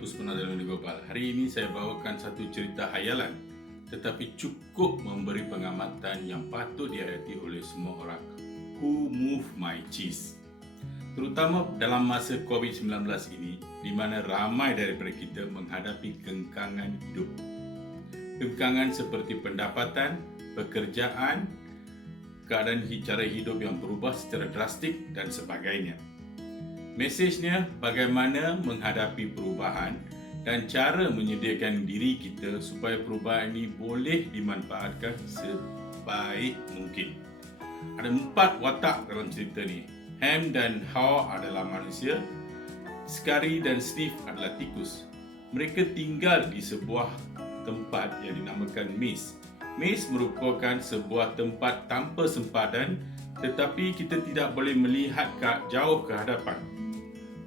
Usman Adaluni Gopal. Hari ini saya bawakan satu cerita hayalan tetapi cukup memberi pengamatan yang patut dihayati oleh semua orang. Who Moved My Cheese? Terutama dalam masa COVID-19 ini, di mana ramai daripada kita menghadapi gengkangan hidup. Gengkangan seperti pendapatan, pekerjaan, keadaan cara hidup yang berubah secara drastik dan sebagainya. Mesejnya bagaimana menghadapi perubahan dan cara menyediakan diri kita supaya perubahan ini boleh dimanfaatkan sebaik mungkin. Ada 4 watak dalam cerita ni. Ham dan Haw adalah manusia, Scary dan Sniff adalah tikus. Mereka tinggal di sebuah tempat yang dinamakan maze. Maze merupakan sebuah tempat tanpa sempadan, tetapi kita tidak boleh melihat jauh ke hadapan.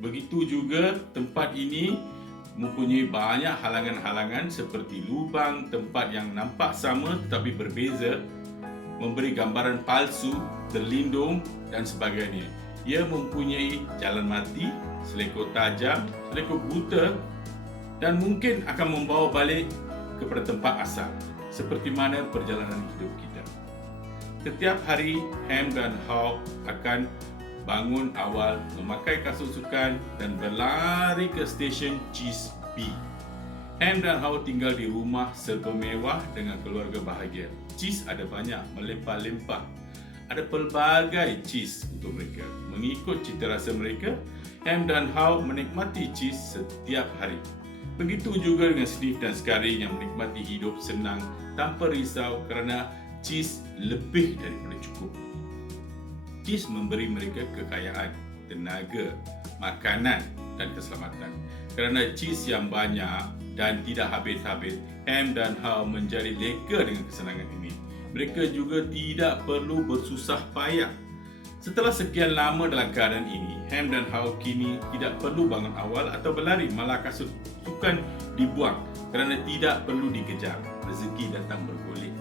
Begitu juga tempat ini mempunyai banyak halangan-halangan seperti lubang, tempat yang nampak sama tetapi berbeza, memberi gambaran palsu, terlindung dan sebagainya. Ia mempunyai jalan mati, selekor tajam, selekor buta dan mungkin akan membawa balik kepada tempat asal, seperti mana perjalanan hidup kita. Setiap hari, Ham dan Haw akan bangun awal, memakai kasut sukan dan berlari ke stesen Cheese B. Ham dan Haw tinggal di rumah serba mewah dengan keluarga bahagia. Cheese ada banyak, melimpah-limpah. Ada pelbagai cheese untuk mereka. Mengikut cita rasa mereka, Ham dan Haw menikmati cheese setiap hari. Begitu juga dengan Sniff dan Scary yang menikmati hidup senang tanpa risau kerana cheese lebih daripada cukup. Cheese memberi mereka kekayaan, tenaga, makanan dan keselamatan. Kerana cheese yang banyak dan tidak habis-habis, Ham dan Haw menjadi lega dengan kesenangan ini. Mereka juga tidak perlu bersusah payah. Setelah sekian lama dalam keadaan ini, Ham dan Haw kini tidak perlu bangun awal atau berlari, malah kasut sukan dibuang kerana tidak perlu dikejar. Rezeki datang bergolek.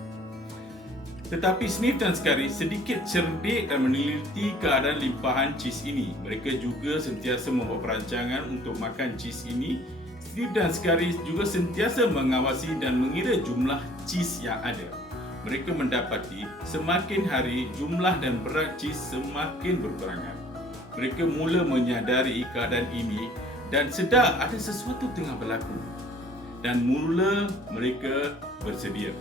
Tetapi Sniff dan Scary sedikit cerdik dan meneliti keadaan limpahan cheese ini. Mereka juga sentiasa membuat perancangan untuk makan cheese ini. Sniff dan Scary juga sentiasa mengawasi dan mengira jumlah cheese yang ada. Mereka mendapati semakin hari jumlah dan berat cheese semakin berkurangan. Mereka mula menyadari keadaan ini dan sedar ada sesuatu tengah berlaku. Dan mula mereka bersedia.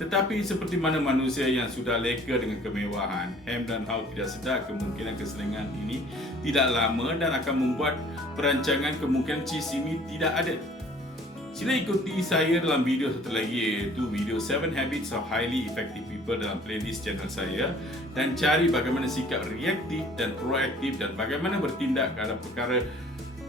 Tetapi seperti mana manusia yang sudah leka dengan kemewahan, Ham dan Haw tidak sedar kemungkinan kesenangan ini tidak lama dan akan membuat perancangan kemungkinan cheese ini tidak ada. Sila ikuti saya dalam video satu lagi, iaitu video 7 Habits of Highly Effective People dalam playlist channel saya, dan cari bagaimana sikap reaktif dan proaktif dan bagaimana bertindak terhadap perkara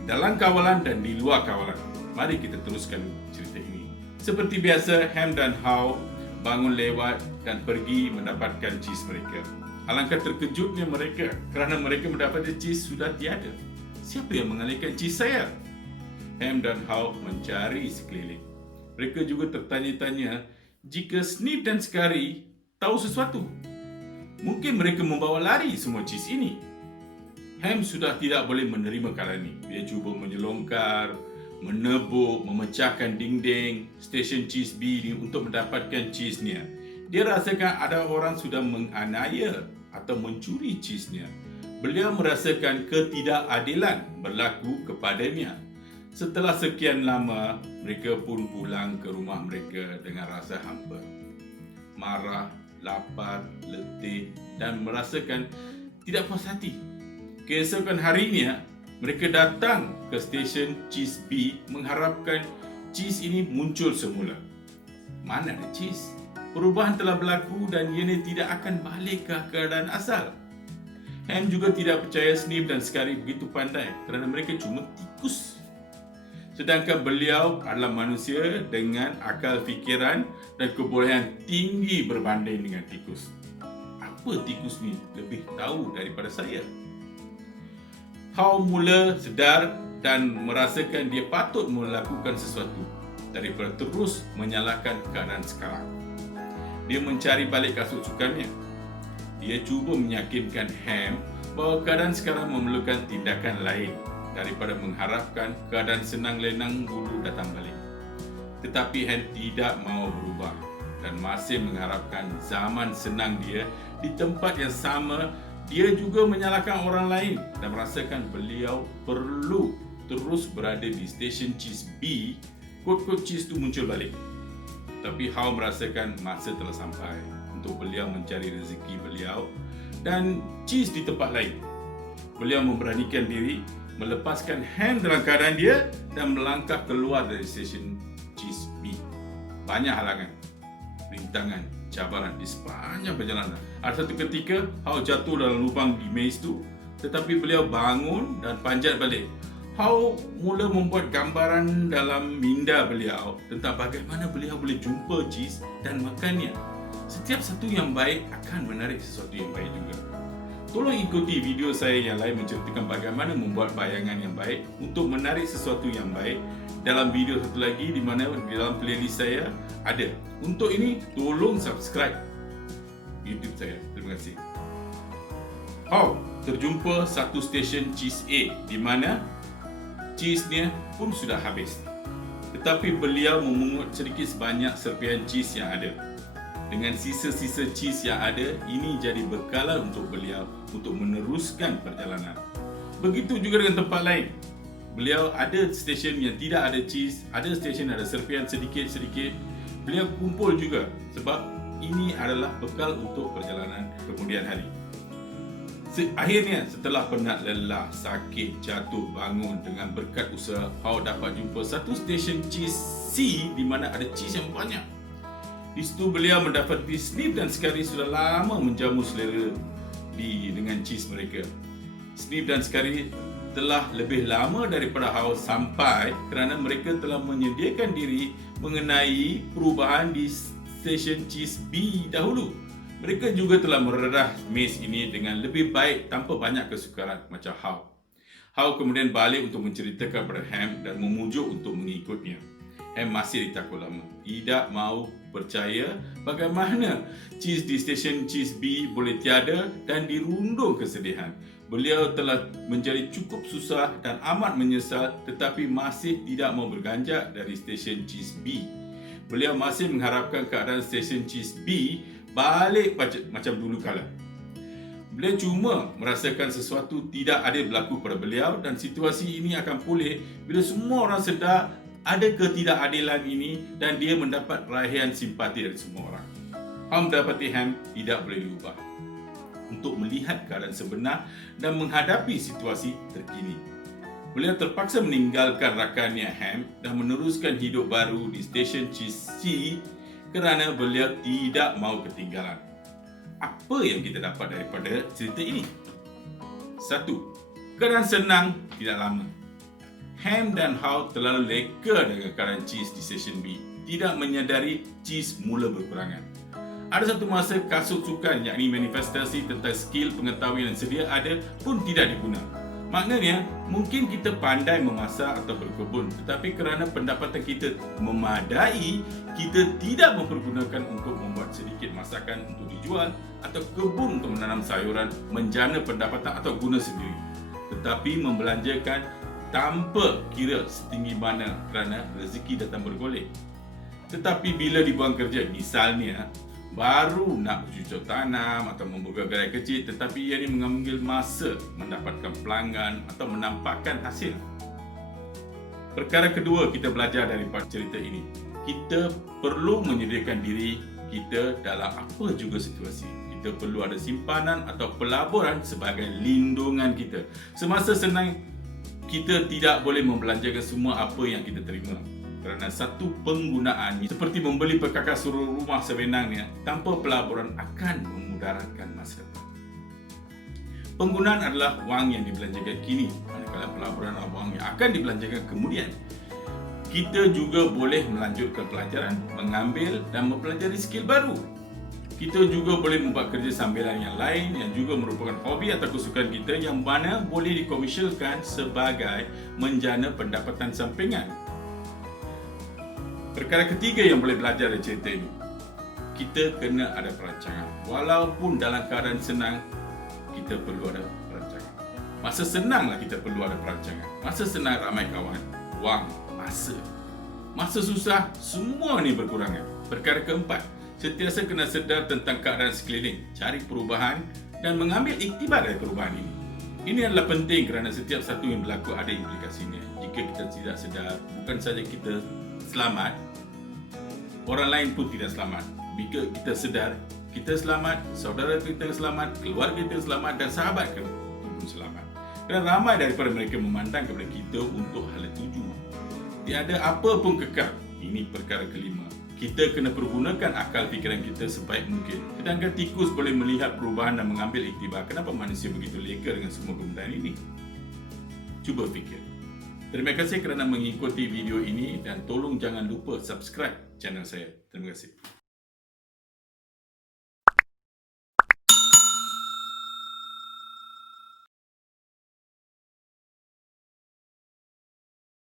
dalam kawalan dan di luar kawalan. Mari kita teruskan cerita ini. Seperti biasa, Ham dan Haw bangun lewat dan pergi mendapatkan cheese mereka. Alangkah terkejutnya mereka kerana mereka mendapati cheese sudah tiada. Siapa yang mengalihkan cheese saya? Ham dan Haw mencari sekeliling. Mereka juga tertanya-tanya jika Sniff dan Scary tahu sesuatu. Mungkin mereka membawa lari semua cheese ini. Ham sudah tidak boleh menerima keadaan ini. Dia cuba menyelongkar, menebuk, memecahkan dinding stesen Cheese B ini untuk mendapatkan cheese-nya. Dia rasakan ada orang sudah menganiaya atau mencuri cheese-nya. Beliau merasakan ketidakadilan berlaku kepadanya. Setelah sekian lama, mereka pun pulang ke rumah mereka dengan rasa hampa. Marah, lapar, letih dan merasakan tidak puas hati. Keesokan harinya, mereka datang ke stesen Cheese B mengharapkan cheese ini muncul semula. Mana ada cheese? Perubahan telah berlaku dan ianya tidak akan balik ke keadaan asal. Ham juga tidak percaya Sniff dan Scary begitu pandai kerana mereka cuma tikus. Sedangkan beliau adalah manusia dengan akal fikiran dan kebolehan tinggi berbanding dengan tikus. Apa tikus ni lebih tahu daripada saya? Haw mula sedar dan merasakan dia patut melakukan sesuatu daripada terus menyalahkan keadaan sekarang. Dia mencari balik kasut sukannya. Dia cuba meyakinkan Ham bahawa keadaan sekarang memerlukan tindakan lain. daripada mengharapkan keadaan senang lenang dulu datang balik. Tetapi Ham tidak mahu berubah dan masih mengharapkan zaman senang dia di tempat yang sama. Dia juga menyalahkan orang lain dan merasakan beliau perlu terus berada di stesen cheese B. Kod-kod cheese itu muncul balik. Tapi How merasakan masa telah sampai untuk beliau mencari rezeki beliau dan cheese di tempat lain. Beliau memberanikan diri, melepaskan Ham dalam keadaan dia dan melangkah keluar dari stesen cheese B. Banyak halangan, rintangan, cabaran di sepanjang perjalanan. Ada satu ketika How jatuh dalam lubang di maze tu, tetapi beliau bangun dan panjat balik. How mula membuat gambaran dalam minda beliau tentang bagaimana beliau boleh jumpa cheese dan makannya. Setiap satu yang baik akan menarik sesuatu yang baik juga. Tolong ikuti video saya yang lain menceritakan bagaimana membuat bayangan yang baik untuk menarik sesuatu yang baik. Dalam video satu lagi di mana di dalam playlist saya ada. Untuk ini tolong subscribe YouTube saya. Terima kasih. How terjumpa satu stesen cheese A di mana cheese-nya pun sudah habis. Tetapi beliau memungut sedikit sebanyak serpihan cheese yang ada. Dengan sisa-sisa cheese yang ada, ini jadi bekalan untuk beliau untuk meneruskan perjalanan. Begitu juga dengan tempat lain. Beliau ada stesen yang tidak ada cheese, ada stesen yang ada serpihan sedikit-sedikit. Beliau kumpul juga sebab ini adalah bekal untuk perjalanan kemudian hari. Akhirnya setelah penat, lelah, sakit, jatuh, bangun dengan berkat usaha, How dapat jumpa satu stesen cheese C di mana ada cheese yang banyak. Di situ beliau mendapati Sniff dan Scurry sudah lama menjamu selera dengan cheese mereka. Sniff dan Scurry telah lebih lama daripada How sampai kerana mereka telah menyediakan diri mengenai perubahan di stesen cheese B dahulu. Mereka juga telah meredah maze ini dengan lebih baik tanpa banyak kesukaran macam How. How kemudian balik untuk menceritakan kepada Ham dan memujuk untuk mengikutnya. Ham masih ditakut lama, tidak mahu percaya bagaimana cheese di stesen cheese B boleh tiada dan dirundung kesedihan. Beliau telah menjadi cukup susah dan amat menyesal tetapi masih tidak mahu berganjak dari stesen cheese B. Beliau masih mengharapkan keadaan stesen cheese B balik macam dulu kala. Beliau cuma merasakan sesuatu tidak adil berlaku pada beliau dan situasi ini akan pulih bila semua orang sedar ada ketidakadilan ini dan dia mendapat raihan simpati dari semua orang. Ham mendapati Ham tidak boleh diubah untuk melihat keadaan sebenar dan menghadapi situasi terkini. Beliau terpaksa meninggalkan rakannya Ham dan meneruskan hidup baru di stesen cheese C kerana beliau tidak mahu ketinggalan. Apa yang kita dapat daripada cerita ini? 1. Keadaan senang tidak lama. Ham dan How terlalu leka dengan keadaan cheese di stesen B, tidak menyadari cheese mula berkurangan. Ada satu masa kasut sukan yakni manifestasi tentang skill pengetahuan yang sedia ada pun tidak diguna. Maknanya, mungkin kita pandai memasak atau berkebun tetapi kerana pendapatan kita memadai, kita tidak mempergunakan untuk membuat sedikit masakan untuk dijual atau kebun untuk menanam sayuran, menjana pendapatan atau guna sendiri. Tetapi membelanjakan tanpa kira setinggi mana kerana rezeki datang bergolek. Tetapi bila dibuang kerja, misalnya baru nak bercucuk tanam atau membuka gerai kecil tetapi ia ini mengambil masa mendapatkan pelanggan atau menampakkan hasil. Perkara kedua kita belajar daripada cerita ini, kita perlu menyediakan diri kita dalam apa juga situasi. Kita perlu ada simpanan atau pelaburan sebagai lindungan kita. Semasa senang, kita tidak boleh membelanjakan semua apa yang kita terima. Kerana satu penggunaan seperti membeli perkakas seluruh rumah sebenarnya tanpa pelaburan akan memudaratkan masa depan. Penggunaan adalah wang yang dibelanjakan kini, manakala pelaburan adalah wang yang akan dibelanjakan kemudian. Kita juga boleh melanjutkan pelajaran, mengambil dan mempelajari skill baru. Kita juga boleh membuat kerja sambilan yang lain yang juga merupakan hobi atau kesukaan kita yang mana boleh dikomersialkan sebagai menjana pendapatan sampingan. Perkara ketiga yang boleh belajar dari cerita ini, kita kena ada perancangan. Walaupun dalam keadaan senang, kita perlu ada perancangan. Masa senanglah kita perlu ada perancangan. Masa senang ramai kawan, wang, masa. Masa susah, semua ni berkurangan. Perkara keempat, sentiasa kena sedar tentang keadaan sekeliling, cari perubahan dan mengambil iktibar dari perubahan ini. Ini adalah penting kerana setiap satu yang berlaku ada implikasinya. Jika kita tidak sedar, bukan saja kita selamat, orang lain pun tidak selamat. Jika kita sedar, kita selamat, saudara kita selamat, keluarga kita selamat dan sahabat kita pun selamat. Dan ramai daripada mereka memandang kepada kita untuk hala tuju. Tiada apa pun kekal. Ini perkara kelima. Kita kena pergunakan akal fikiran kita sebaik mungkin. Sedangkan tikus boleh melihat perubahan dan mengambil iktibar. Kenapa manusia begitu leka dengan semua kemudahan ini? Cuba fikir. Terima kasih kerana mengikuti video ini dan tolong jangan lupa subscribe channel saya. Terima kasih.